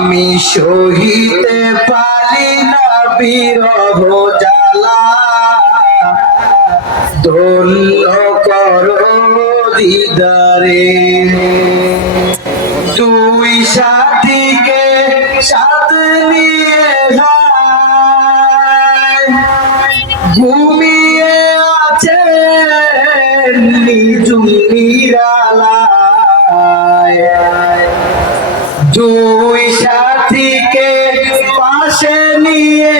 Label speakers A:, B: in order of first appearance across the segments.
A: আমি সহিতে পারি না বিরহ জ্বালা। ধন্য করো দিদারে। দুই সাথীকে সাথ নিয়ে ঘুমিয়ে আছে দুই সাথীকে পাশে নিয়ে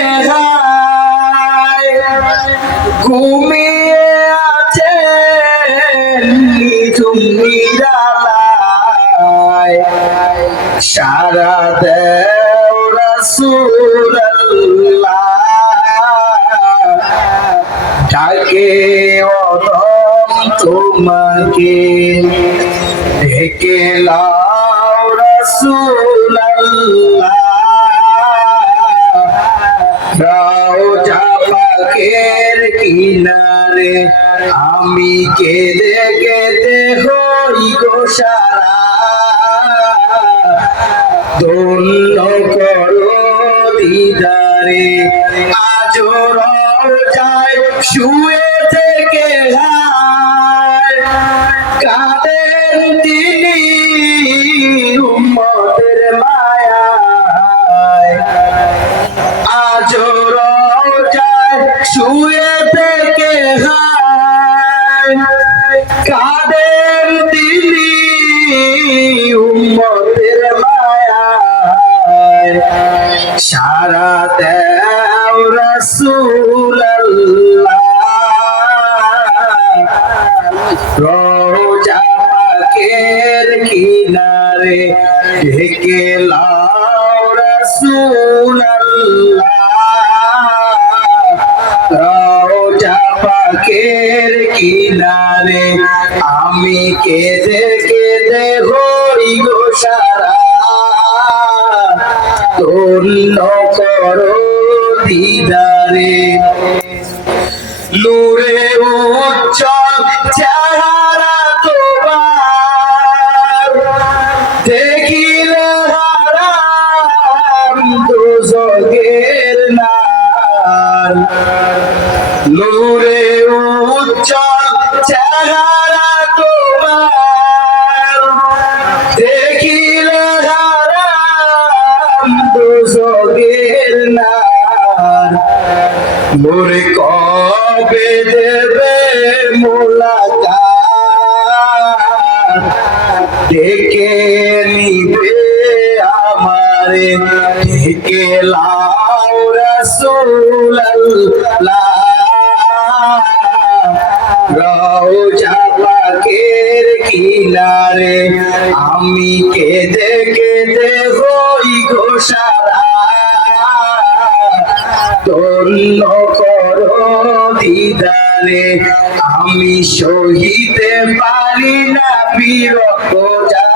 A: ঘুমিয়ে আছে সারা দেও রাসূলুল্লাহ। ডাকে অদম তোমাকে ডেকে লাও পাকের কিনারে আমি কেঁদে কেঁদে হই গো সারা। দোল করো দিদারে আজ যায় শুয়ে যায় শুয়ে থেকে কাদের তিনি উম্মতের মায়ায়? সারা দেও পাকের কিনারে ঢেকে লাও রাসূলুল্লাহ পাকের কিনারে, আমি কেঁদে কেঁদে হই গো সারা। ধন্য করো দিদারে। লুরে উজ্জ্বল চেহারা তোমার। দেখিলে হারাম দুজগের নার। নূরে উজ্জ্বল চেহারা তোমার। দেখিলে হারাম দুজগের নার। মোরে কবে দেবে মোলাকাত? ডেকে নিবে আমারে। ডেকে লাও রাসূলুল্লাহ। রওজা পাকের কিনারে, আমি কেঁদে কেঁদে হই ঘোষারা ধন্য করো দিদারে, আমি সহিতে পারি না বিরহ জ্বালা